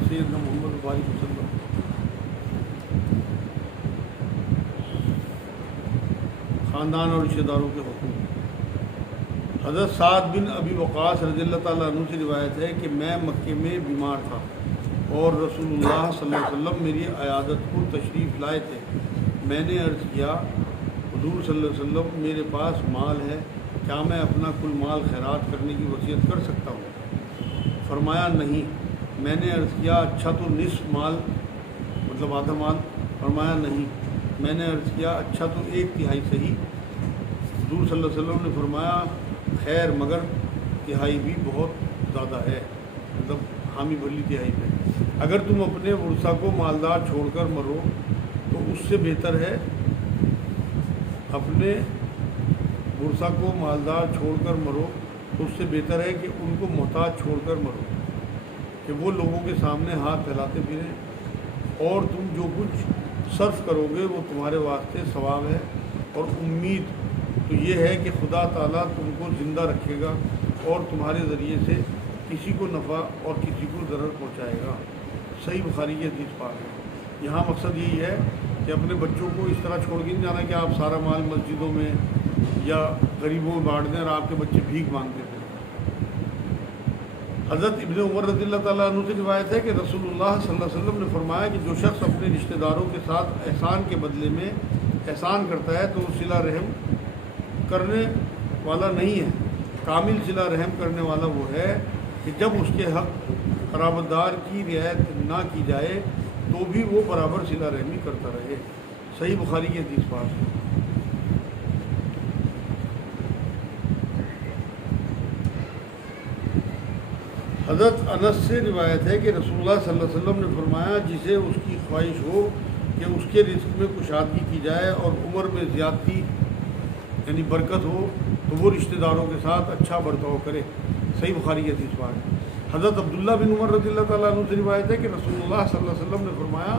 سیدنا محمد بارک وسلم۔ خاندان اور رشتہ داروں کے حقوق۔ حضرت سعد بن ابی وقاص رضی اللہ تعالیٰ عنہ سے روایت ہے کہ میں مکے میں بیمار تھا اور رسول اللہ صلی اللہ علیہ وسلم میری عیادت کو تشریف لائے تھے۔ میں نے عرض کیا حضور صلی اللہ علیہ وسلم میرے پاس مال ہے، کیا میں اپنا کل مال خیرات کرنے کی وصیت کر سکتا ہوں؟ فرمایا نہیں۔ میں نے عرض کیا اچھا تو نصف مال مطلب آدھا مال؟ فرمایا نہیں۔ میں نے عرض کیا اچھا تو 1/3 صحیح؟ حضور صلی اللہ علیہ وسلم نے فرمایا خیر مگر تہائی بھی بہت زیادہ ہے، مطلب حامی بھلی تہائی پہ۔ اگر تم اپنے ورثہ کو مالدار چھوڑ کر مرو تو اس سے بہتر ہے، اپنے ورثہ کو مالدار چھوڑ کر مرو تو اس سے بہتر ہے کہ ان کو محتاج چھوڑ کر مرو، کہ وہ لوگوں کے سامنے ہاتھ پھیلاتے پھریں، اور تم جو کچھ صرف کرو گے وہ تمہارے واسطے ثواب ہے، اور امید تو یہ ہے کہ خدا تعالیٰ تم کو زندہ رکھے گا اور تمہارے ذریعے سے کسی کو نفع اور کسی کو ضرر پہنچائے گا۔ صحیح بخاری کی حدیث پاک ہے۔ یہاں مقصد یہی ہے کہ اپنے بچوں کو اس طرح چھوڑ کے نہیں جانا کہ آپ سارا مال مسجدوں میں یا غریبوں میں بانٹ دیں اور آپ کے بچے بھیک مانگتے تھے۔ حضرت ابن عمر رضی اللہ تعالیٰ عنہ سے روایت ہے کہ رسول اللہ صلی اللہ علیہ وسلم نے فرمایا کہ جو شخص اپنے رشتہ داروں کے ساتھ احسان کے بدلے میں احسان کرتا ہے تو وہ صلہ رحم کرنے والا نہیں ہے۔ کامل صلہ رحم کرنے والا وہ ہے کہ جب اس کے حق قرابت دار کی رعایت نہ کی جائے تو بھی وہ برابر صلہ رحمی کرتا رہے۔ صحیح بخاری کی حدیث پاک ہے۔ حضرت انس سے روایت ہے کہ رسول اللہ صلی اللہ علیہ وسلم نے فرمایا جسے اس کی خواہش ہو کہ اس کے رزق میں کشادگی کی جائے اور عمر میں زیادتی یعنی برکت ہو تو وہ رشتہ داروں کے ساتھ اچھا برتاؤ کرے۔ صحیح بخاری کی حدیث پاک ہے۔ حضرت عبداللہ بن عمر رضی اللہ تعالیٰ عنہ سے روایت ہے کہ رسول اللہ صلی اللہ علیہ وسلم نے فرمایا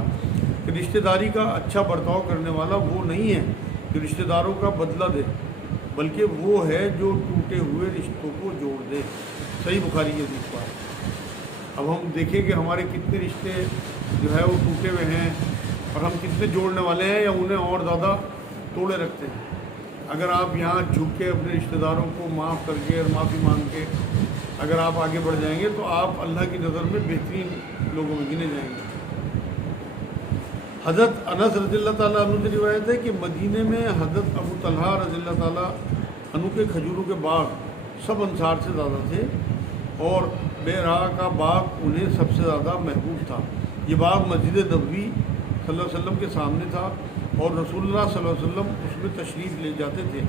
کہ رشتہ داری کا اچھا برتاؤ کرنے والا وہ نہیں ہے جو رشتہ داروں کا بدلہ دے، بلکہ وہ ہے جو ٹوٹے ہوئے رشتوں کو جوڑ دے۔ صحیح بخاری کی حدیث پاک ہے۔ اب ہم دیکھیں کہ ہمارے کتنے رشتے جو ہے وہ ٹوٹے ہوئے ہیں اور ہم کتنے جوڑنے والے ہیں یا انہیں اور زیادہ توڑے رکھتے ہیں۔ اگر آپ یہاں جھک کے اپنے رشتہ داروں کو معاف کر کے اور معافی مانگ کے اگر آپ آگے بڑھ جائیں گے تو آپ اللہ کی نظر میں بہترین لوگوں میں گنے جائیں گے۔ حضرت انس رضی اللہ تعالیٰ عنہ سے روایت ہے کہ مدینے میں حضرت ابو طلحہ رضی اللہ تعالیٰ عنہ کے کھجوروں کے باغ سب انصار سے زیادہ تھے اور بیرا کا باغ انہیں سب سے زیادہ محبوب تھا۔ یہ باغ مسجد نبوی صلی اللہ علیہ وسلم کے سامنے تھا اور رسول اللہ صلی اللہ علیہ وسلم اس میں تشریف لے جاتے تھے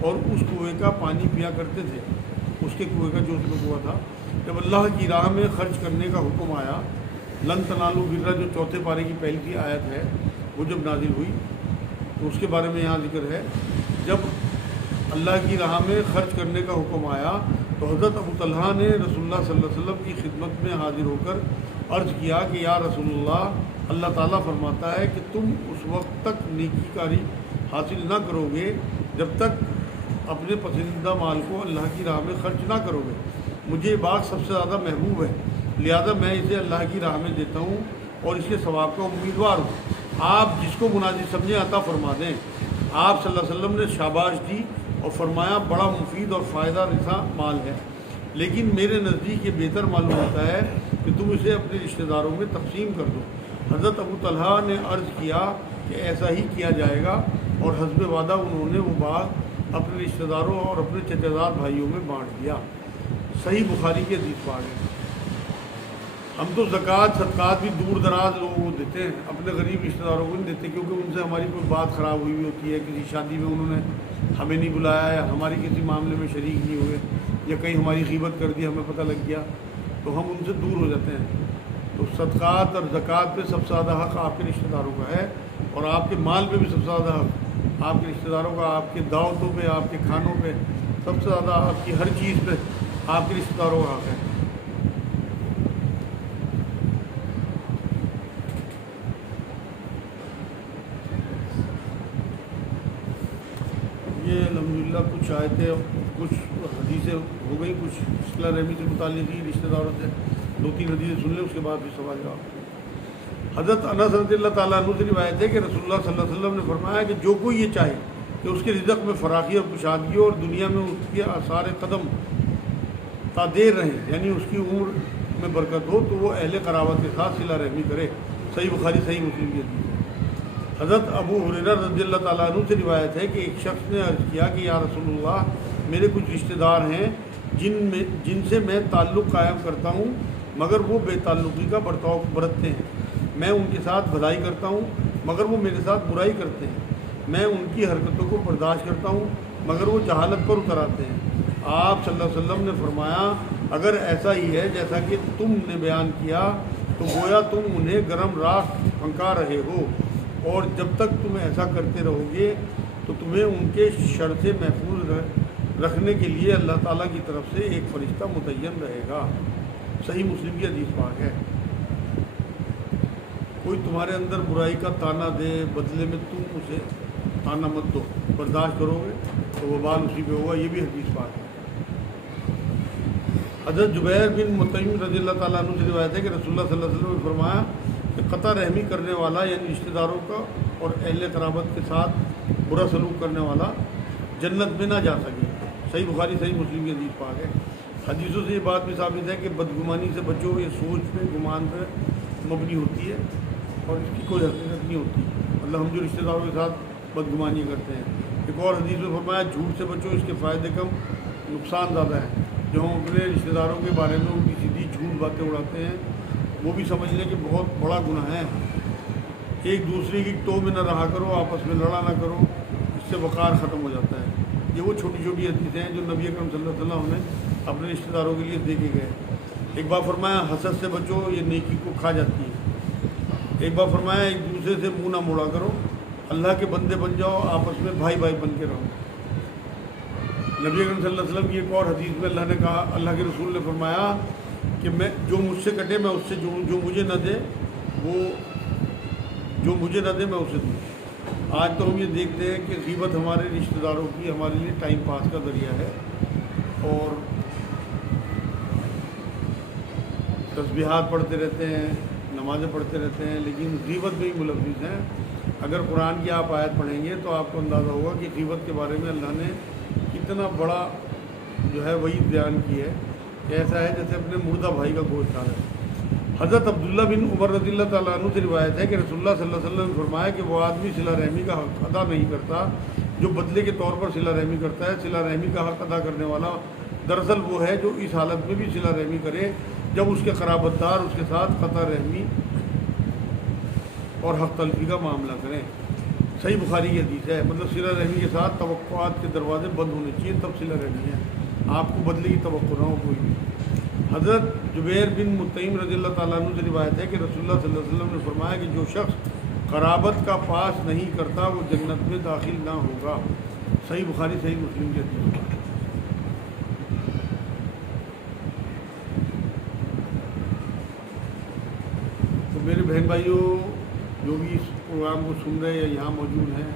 اور اس کنویں کا پانی پیا کرتے تھے، اس کے کنویں کا جو اس میں کنواں تھا۔ جب اللہ کی راہ میں خرچ کرنے کا حکم آیا، لن تنالوا البر جو چوتھے پارے کی پہلی آیت ہے وہ جب نازل ہوئی تو اس کے بارے میں یہاں ذکر ہے، جب اللہ کی راہ میں خرچ کرنے کا حکم آیا تو حضرت ابو طلحہ نے رسول اللہ صلی اللہ علیہ وسلم کی خدمت میں حاضر ہو کر عرض کیا کہ یا رسول اللہ، اللہ تعالیٰ فرماتا ہے کہ تم اس وقت تک نیکی کاری حاصل نہ کرو گے جب تک اپنے پسندیدہ مال کو اللہ کی راہ میں خرچ نہ کرو گے۔ مجھے یہ باغ سب سے زیادہ محبوب ہے، لہذا میں اسے اللہ کی راہ میں دیتا ہوں اور اس کے ثواب کا امیدوار ہوں۔ آپ جس کو مناسب سمجھیں عطا فرما دیں۔ آپ صلی اللہ علیہ وسلم نے شاباش دی اور فرمایا بڑا مفید اور فائدہ رساں مال ہے، لیکن میرے نزدیک یہ بہتر معلوم ہوتا ہے کہ تم اسے اپنے رشتہ داروں میں تقسیم کر دو۔ حضرت ابو طلحہ نے عرض کیا کہ ایسا ہی کیا جائے گا، اور حسب وعدہ انہوں نے وہ باغ اپنے رشتہ داروں اور اپنے چچا زاد بھائیوں میں بانٹ دیا۔ صحیح بخاری کی حدیث پاک ہے۔ ہم تو زکوٰۃ صدقات بھی دور دراز لوگوں کو دیتے ہیں، اپنے غریب رشتہ داروں کو نہیں دیتے، کیونکہ ان سے ہماری کوئی بات خراب ہوئی ہوتی ہے، کسی شادی میں انہوں نے ہمیں نہیں بلایا یا ہماری کسی معاملے میں شریک نہیں ہوئے یا کہیں ہماری غیبت کر دی، ہمیں پتہ لگ گیا تو ہم ان سے دور ہو جاتے ہیں۔ تو صدقات اور زکوٰۃ پہ سب سے زیادہ حق آپ کے رشتہ داروں کا ہے، اور آپ کے مال پہ بھی سب سے زیادہ حق آپ کے رشتہ داروں کا، آپ کے دعوتوں پہ، آپ کے کھانوں پہ، سب سے زیادہ آپ کی ہر چیز پہ آپ کے رشتہ داروں کا حق ہے۔ یہ الحمدللہ کچھ آیتیں کچھ حدیثیں ہو گئی، کچھ صلہ رحمی سے متعلق ہی رشتہ داروں سے 2-3 حدیثیں سن لیں، اس کے بعد بھی سوال جواب۔ حضرت انس رضی اللہ تعالیٰ عنہ سے روایت ہے کہ رسول اللہ صلی اللہ علیہ وسلم نے فرمایا کہ جو کوئی یہ چاہے کہ اس کے رزق میں فراخی اور کشادگی ہو اور دنیا میں اس کے آثار قدم تا دیر رہیں، یعنی اس کی عمر میں برکت ہو، تو وہ اہل قرابت کے ساتھ صلہ رحمی کرے۔ صحیح بخاری صحیح مسلم کی حدیث ہے۔ حضرت ابو ہریرہ رضی اللہ تعالیٰ عنہ سے روایت ہے کہ ایک شخص نے عرض کیا کہ یا رسول اللہ، میرے کچھ رشتہ دار ہیں جن سے میں تعلق قائم کرتا ہوں، مگر وہ بے تعلقی کا برتاؤ برتتے ہیں۔ میں ان کے ساتھ بھلائی کرتا ہوں مگر وہ میرے ساتھ برائی کرتے ہیں۔ میں ان کی حرکتوں کو برداشت کرتا ہوں مگر وہ جہالت پر اتر آتے ہیں۔ آپ صلی اللہ علیہ وسلم نے فرمایا، اگر ایسا ہی ہے جیسا کہ تم نے بیان کیا تو گویا تم انہیں گرم راکھ پھنکا رہے ہو، اور جب تک تم ایسا کرتے رہو گے تو تمہیں ان کے شر سے محفوظ رکھنے کے لیے اللہ تعالیٰ کی طرف سے ایک فرشتہ متعین رہے گا۔ صحیح مسلم کی حدیث پاک ہے۔ کوئی تمہارے اندر برائی کا تانا دے، بدلے میں تم اسے تانا مت دو، برداشت کرو گے تو وبال اسی پہ ہوگا، یہ بھی حدیث پاک ہے۔ حضرت جبیر بن مطعم رضی اللہ تعالیٰ عنہ سے روایت ہے کہ رسول اللہ صلی اللہ علیہ وسلم نے فرمایا کہ قطع رحمی کرنے والا، یعنی رشتہ داروں کا اور اہل قرابت کے ساتھ برا سلوک کرنے والا جنت میں نہ جا سکے۔ صحیح بخاری صحیح مسلم کی حدیث پاک ہے۔ حدیثوں سے یہ بات بھی ثابت ہے کہ بدگمانی سے بچو، یہ سوچ پہ گمان پہ مبنی ہوتی ہے اور اس کی کوئی حقیقت نہیں ہوتی، مطلب ہم جو رشتہ داروں کے ساتھ بدگمانی کرتے ہیں۔ ایک اور حدیث میں فرمایا جھوٹ سے بچو، اس کے فائدے کم نقصان زیادہ ہے۔ جو ہم اپنے رشتہ داروں کے بارے میں ان کی سیدھی جھوٹ باتیں اڑاتے ہیں، وہ بھی سمجھ لیں کہ بہت بڑا گناہ ہے۔ ایک دوسرے کی ٹو میں نہ رہا کرو، آپس میں لڑا نہ کرو، اس سے وقار ختم ہو جاتا ہے۔ یہ وہ چھوٹی چھوٹی حدیثیں ہیں جو نبی اکرم صلی اللہ علیہ وسلم نے اپنے رشتہ داروں کے لیے دے کے گئے۔ ایک بار فرمایا حسد سے بچو، یہ نیکی کو کھا جاتی ہے۔ ایک بار فرمایا ایک دوسرے سے منہ نہ موڑا کرو، اللہ کے بندے بن جاؤ، آپس میں بھائی بھائی بن کے رہو۔ نبی اکرم صلی اللہ علیہ وسلم کی ایک اور حدیث میں اللہ نے کہا، اللہ کے رسول نے فرمایا کہ میں جو مجھ سے کٹے میں اس سے جو مجھے نہ دے میں اسے دوں۔ آج تو ہم یہ دیکھتے ہیں کہ غیبت ہمارے رشتہ داروں کی ہمارے لیے ٹائم پاس کا ذریعہ ہے، اور تسبیحات پڑھتے رہتے ہیں، نمازیں پڑھتے رہتے ہیں، لیکن غیبت میں ہی ملوث ہیں۔ اگر قرآن کی آپ آیت پڑھیں گے تو آپ کو اندازہ ہوگا کہ غیبت کے بارے میں اللہ نے کتنا بڑا جو ہے وہی بیان کی ہے کہ ایسا ہے جیسے اپنے مردہ بھائی کا گوشت کھا رہے ہیں۔ حضرت عبداللہ بن عمر رضی اللہ تعالیٰ عنہ سے روایت ہے کہ رسول اللہ صلی اللہ علیہ وسلم نے فرمایا کہ وہ آدمی صلہ رحمی کا حق ادا نہیں کرتا جو بدلے کے طور پر صلہ رحمی کرتا ہے۔ صلہ رحمی کا حق ادا کرنے والا دراصل وہ ہے جو اس حالت میں بھی صلہ رحمی کرے جب اس کے قرابت دار اس کے ساتھ قطع رحمی اور حق تلفی کا معاملہ کریں۔ صحیح بخاری کی حدیث ہے، مطلب صلہ رحمی کے ساتھ توقعات کے دروازے بند ہونے چاہیے، تب صلہ رحمی ہے، آپ کو بدلے کی توقع نہ ہو کوئی بھی۔ حضرت جبیر بن مطعم رضی اللہ تعالیٰ عنہ سے روایت ہے کہ رسول اللہ صلی اللہ علیہ وسلم نے فرمایا کہ جو شخص قرابت کا پاس نہیں کرتا وہ جنت میں داخل نہ ہوگا۔ صحیح بخاری صحیح مسلم کی حدیث۔ تو میرے بہن بھائیوں جو بھی اس پروگرام کو سن رہے ہیں یہاں موجود ہیں،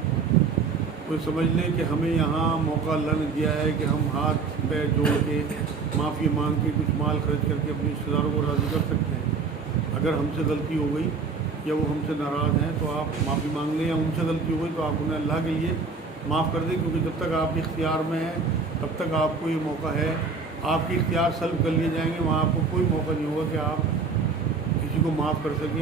وہ سمجھ لیں کہ ہمیں یہاں موقع اللہ نے دیا ہے کہ ہم ہاتھ پیر جوڑ کے معافی مانگ کے کچھ مال خرچ کر کے اپنے رشتہ داروں کو راضی کر سکتے ہیں۔ اگر ہم سے غلطی ہو گئی یا وہ ہم سے ناراض ہیں تو آپ معافی مانگ لیں، یا ان سے غلطی ہو گئی تو آپ انہیں اللہ کے لیے معاف کر دیں، کیونکہ جب تک آپ اختیار میں ہیں تب تک آپ کو یہ موقع ہے۔ آپ کے اختیار سلب کر لیے جائیں گے، وہاں آپ کو کوئی موقع نہیں ہوگا کہ آپ کسی کو معاف کر سکیں۔